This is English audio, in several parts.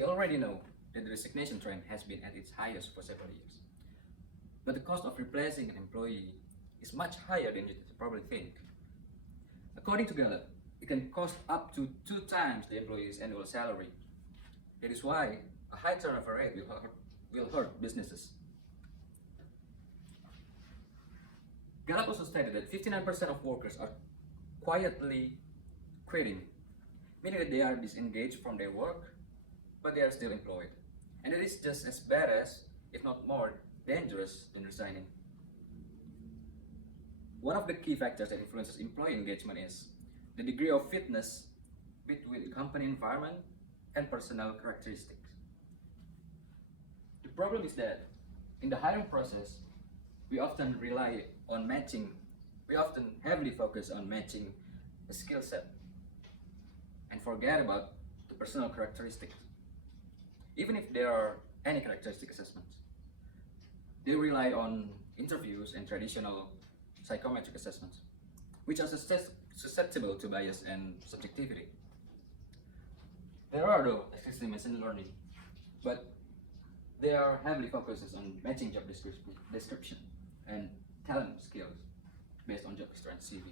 We already know that the resignation trend has been at its highest for several years. But the cost of replacing an employee is much higher than you probably think. According to Gallup, it can cost up to 2 times the employee's annual salary. That is why a high turnover rate will hurt businesses. Gallup also stated that 59% of workers are quietly quitting, meaning that they are disengaged from their work, but they are still employed. And it is just as bad as, if not more, dangerous than resigning. One of the key factors that influences employee engagement is the degree of fitness between company environment and personal characteristics. The problem is that in the hiring process, we often heavily focus on matching a skill set and forget about the personal characteristics. Even if there are any characteristic assessments, they rely on interviews and traditional psychometric assessments, which are susceptible to bias and subjectivity. There are though existing machine learning, but they are heavily focused on matching job description and talent skills based on job history and CV.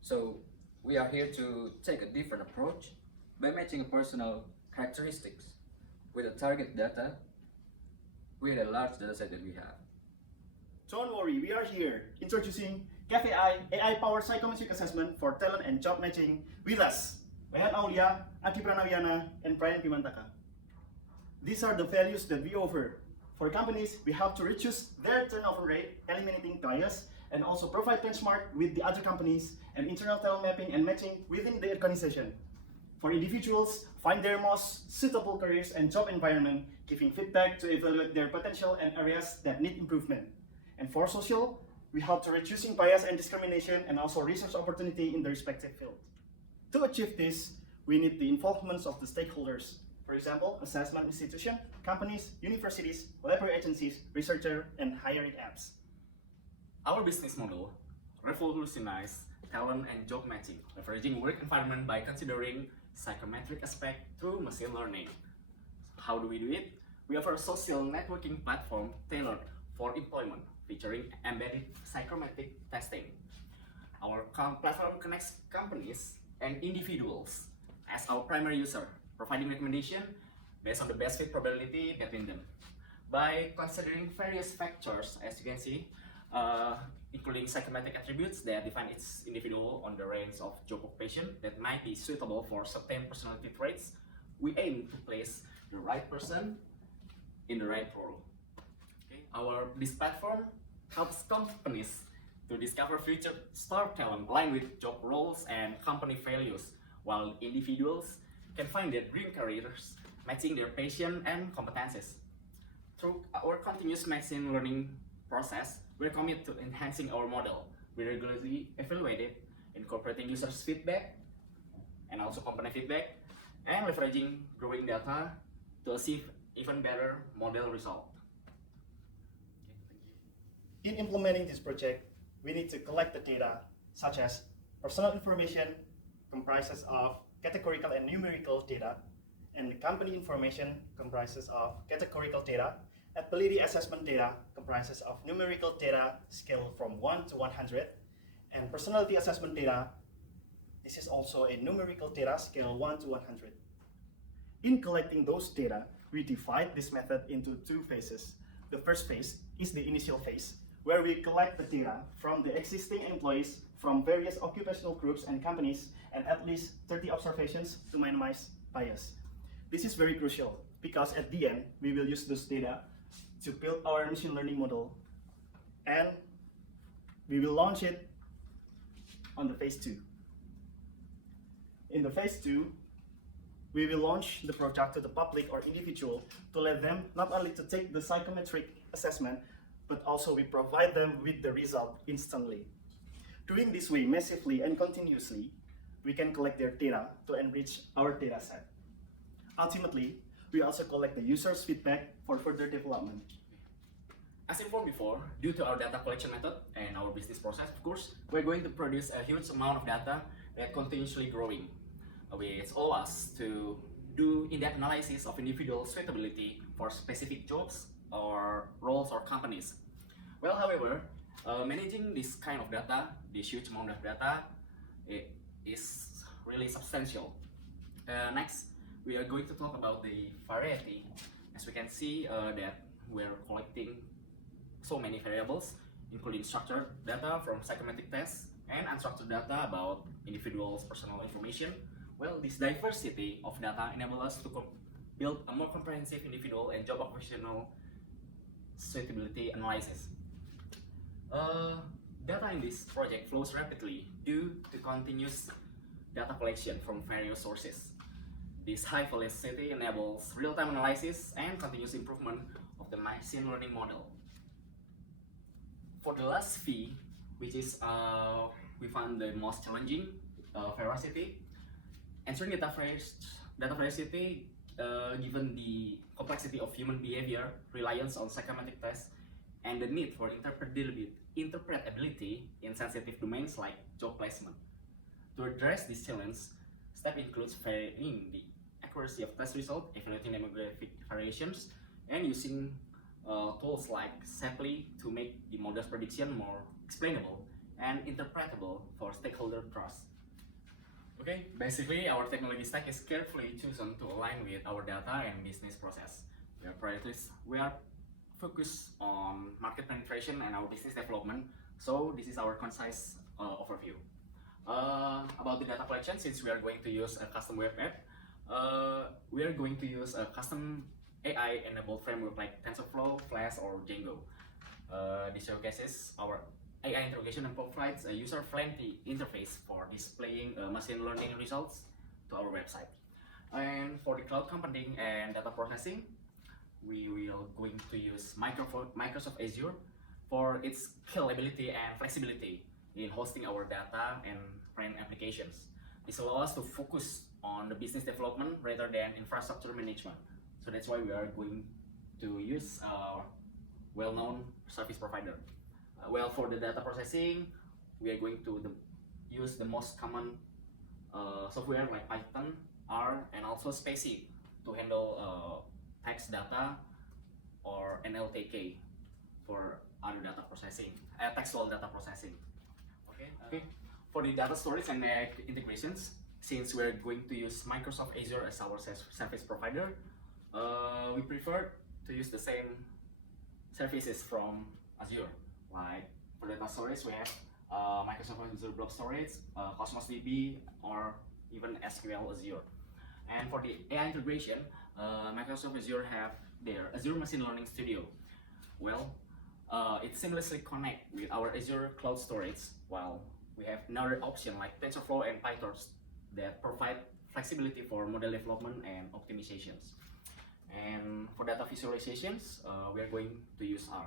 So we are here to take a different approach by matching personal characteristics with a target data with a large data set that we have. Don't worry, we are here introducing KevAI AI-powered psychometric assessment for talent and job matching with us, Rehan Aulia, Adi Pranawiana, and Brian Pimantaka. These are the values that we offer. For companies, we help to reduce their turnover rate, eliminating bias, and also provide benchmark with the other companies and internal talent mapping and matching within the organization. For individuals, find their most suitable careers and job environment, giving feedback to evaluate their potential and areas that need improvement. And for social, we help to reducing bias and discrimination and also research opportunity in the respective field. To achieve this, we need the involvement of the stakeholders. For example, assessment institution, companies, universities, laboratory agencies, researchers, and hiring apps. Our business model revolutionized talent and job matching, leveraging work environment by considering psychometric aspect through machine learning. How do we do it? We offer a social networking platform tailored for employment, featuring embedded psychometric testing. Our platform connects companies and individuals as our primary user, providing recommendation based on the best fit probability between them. By considering various factors, as you can see, including psychometric attributes that define each individual on the range of job occupation that might be suitable for certain personality traits, we aim to place the right person in the right role. Okay. This platform helps companies to discover future star talent aligned with job roles and company values, while individuals can find their dream careers matching their passion and competences. Through our continuous machine learning process, we're committed to enhancing our model. We regularly evaluate it, incorporating users' feedback and also company feedback, and leveraging growing data to achieve even better model result. In implementing this project, we need to collect the data such as personal information comprises of categorical and numerical data, and the company information comprises of categorical data. Ability assessment data comprises of numerical data scale from 1 to 100, and personality assessment data, this is also a numerical data scale 1 to 100. In collecting those data, we divide this method into 2 phases. The first phase is the initial phase, where we collect the data from the existing employees from various occupational groups and companies and at least 30 observations to minimize bias. This is very crucial because at the end, we will use those data to build our machine learning model, and we will launch it on the phase 2. In the phase 2, we will launch the product to the public or individual to let them not only to take the psychometric assessment, but also we provide them with the result instantly. Doing this way massively and continuously, we can collect their data to enrich our data set. Ultimately, we also collect the user's feedback for further development. As informed before, due to our data collection method and our business process, of course, we're going to produce a huge amount of data that continuously growing, which allows us to do in-depth analysis of individual suitability for specific jobs or roles or companies. Well, however, managing this kind of data, this huge amount of data, is really substantial. Next, we are going to talk about the variety. As we can see that we're collecting so many variables, including structured data from psychometric tests and unstructured data about individuals' personal information. Well, this diversity of data enables us to build a more comprehensive individual and job occupational suitability analysis. Data in this project flows rapidly due to continuous data collection from various sources. This high velocity enables real-time analysis and continuous improvement of the machine learning model. For the last V, which is we found the most challenging, veracity. Answering data veracity, given the complexity of human behavior, reliance on psychometric tests, and the need for interpretability in sensitive domains like job placement. To address this challenge, step includes varying the accuracy of test result, evaluating demographic variations, and using tools like Shapley to make the model's prediction more explainable and interpretable for stakeholder trust. Okay, basically our technology stack is carefully chosen to align with our data and business process. We are focused on market penetration and our business development, so this is our concise overview. About the data collection, since we are going to use a custom web app, we are going to use a custom AI-enabled framework like TensorFlow, Flash, or Django. This showcases our AI interrogation and provides a user-friendly interface for displaying machine learning results to our website. And for the cloud computing and data processing, we will going to use Microsoft Azure for its scalability and flexibility in hosting our data and brand applications. This allows us to focus on the business development rather than infrastructure management. So that's why we are going to use a well-known service provider. Well, for the data processing, we are going to use the most common software like Python, R, and also Spacy to handle text data or NLTK for other data processing, textual data processing. Okay. For the data storage and integrations, since we're going to use Microsoft Azure as our service provider, we prefer to use the same services from Azure. Like for data storage, we have Microsoft Azure Blob Storage, Cosmos DB, or even SQL Azure. And for the AI integration, Microsoft Azure have their Azure Machine Learning Studio. Well, it seamlessly connects with our Azure Cloud Storage, while we have another option like TensorFlow and PyTorch that provide flexibility for model development and optimizations. And for data visualizations, we are going to use R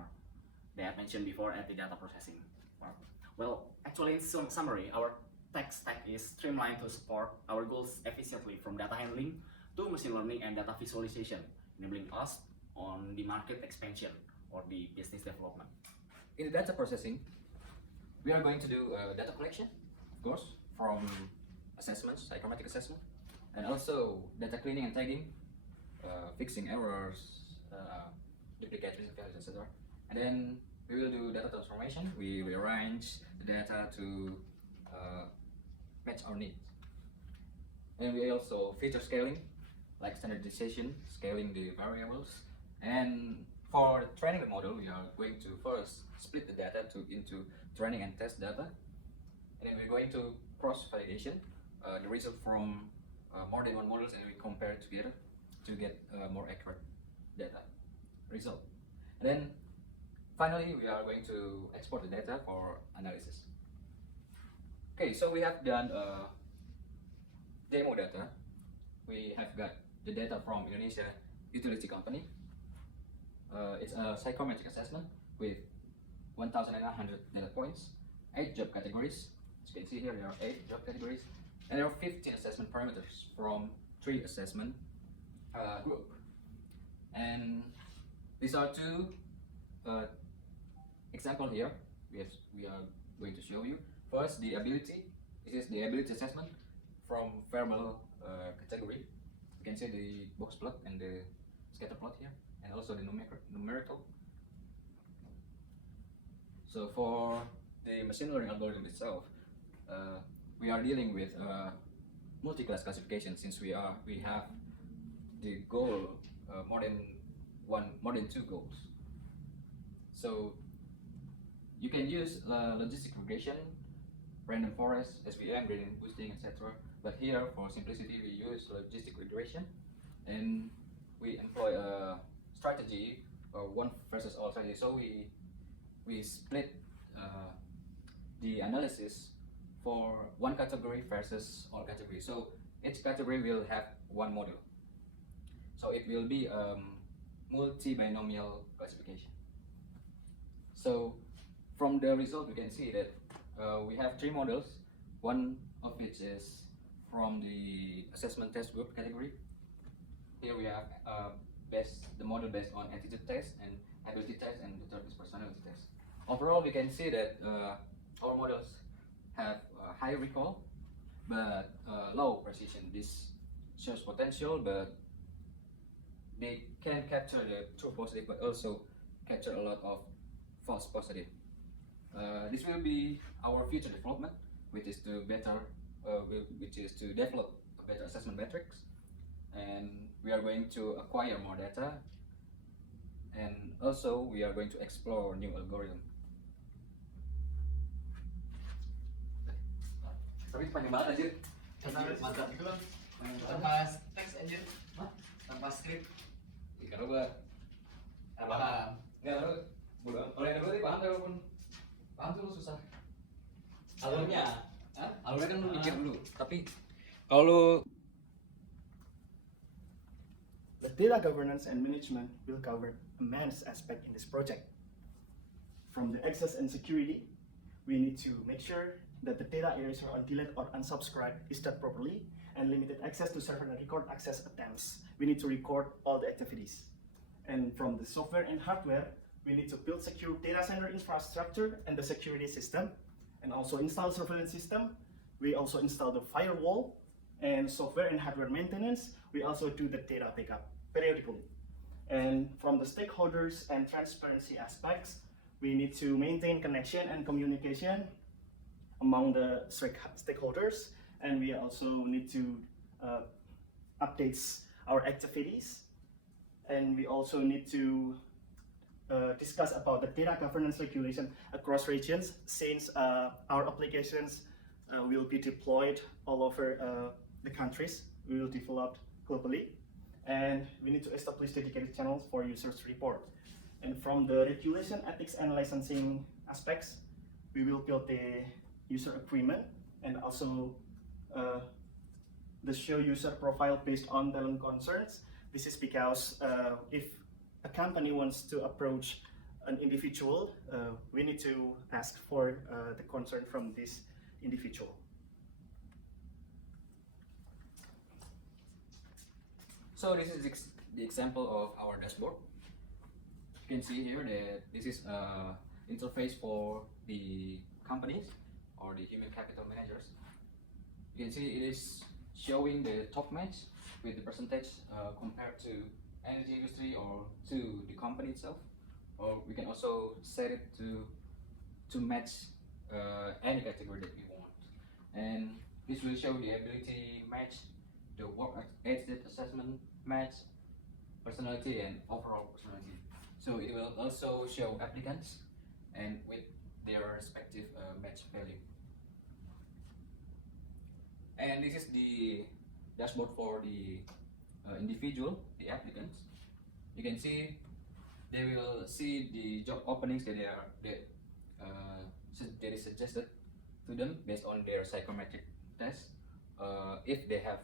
that I mentioned before at the data processing part. Well, actually in summary, our tech stack is streamlined to support our goals efficiently from data handling to machine learning and data visualization, enabling us on the market expansion or the business development. In the data processing, we are going to do data collection, of course, from assessments, psychometric assessment, and also data cleaning and tagging, fixing errors, duplicate values, etc. And then we will do data transformation. We rearrange the data to match our needs. And we also feature scaling, like standardization, scaling the variables. And for training the model, we are going to first split the data into training and test data. And then we're going to cross-validation the result from more than one models, and we compare together to get more accurate data result. And then finally, we are going to export the data for analysis. Okay, so we have done demo data. We have got the data from Indonesia utility company. It's a psychometric assessment with 1,900 data points, 8 job categories. As you can see here, there are 8 job categories, and there are 15 assessment parameters from 3 assessment group. And these are 2 example here. We are going to show you. First, the ability. This is the ability assessment from verbal category. You can see the box plot and the scatter plot here, and also the numerical. So for the machine learning algorithm itself, we are dealing with multi-class classification, since we have the goal more than two goals. So you can use logistic regression, random forest, SVM, gradient boosting, etc. But here, for simplicity, we use logistic regression, and we employ a strategy, one versus all strategy. So we split the analysis for one category versus all categories. So each category will have one model. So it will be multi-binomial classification. So from the result, we can see that we have three models. One of which is from the assessment test group category. Here we have the model based on attitude test and ability test, and the third is personality test. Overall, we can see that our models have high recall but low precision. This shows potential, but they can capture the true positive but also capture a lot of false positive. This will be our future development, which is to develop a better assessment metrics, and we are going to acquire more data, and also we are going to explore new algorithm. Tapi panjang banget aja. Mantap. Tanpa teks aja, tanpa skrip. Karena gua Paham. nggak tahu. Kalau yang gue paham, walaupun paham tuh susah. Alurnya kan lu mikir dulu. Tapi kalau The data governance and management will cover immense aspect in this project. From the access and security, we need to make sure that the data erasure or delete or unsubscribe is done properly, and limited access to server and record access attempts. We need to record all the activities. And from the software and hardware, we need to build secure data center infrastructure and the security system, and also install surveillance system. We also install the firewall, and software and hardware maintenance. We also do the data backup periodically. And from the stakeholders and transparency aspects, we need to maintain connection and communication among the stakeholders, and we also need to update our activities, and we also need to discuss about the data governance regulation across regions, since our applications will be deployed all over the countries. We will develop globally, and we need to establish dedicated channels for users to report. And from the regulation, ethics, and licensing aspects, we will build the user agreement, and also the show user profile based on talent concerns. This is because if a company wants to approach an individual, we need to ask for the concern from this individual. so this is the example of our dashboard. You can see here that this is interface for the companies or the human capital managers. You can see it is showing the top match with the percentage compared to energy industry or to the company itself. Or we can also set it to match any category that we want. And this will show the ability match, the work attitude assessment match, personality, and overall personality. So it will also show applicants and with their respective match value. And this is the dashboard for the individual, the applicants. You can see they will see the job openings that that is suggested to them based on their psychometric test, if they have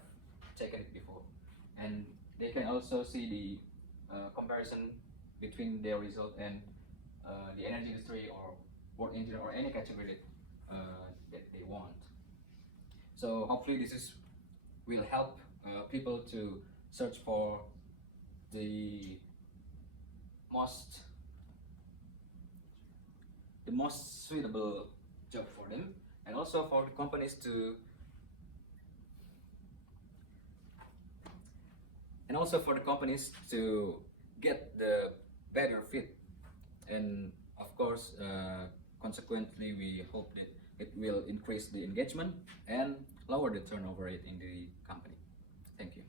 taken it before, and they can also see the comparison between their result and the energy industry or work engineer or any category that they want. So hopefully this will help people to search for the most suitable job for them, and also for the companies and also for the companies to get the better fit. And of course, consequently, we hope that it will increase the engagement and lower the turnover rate in the company. Thank you.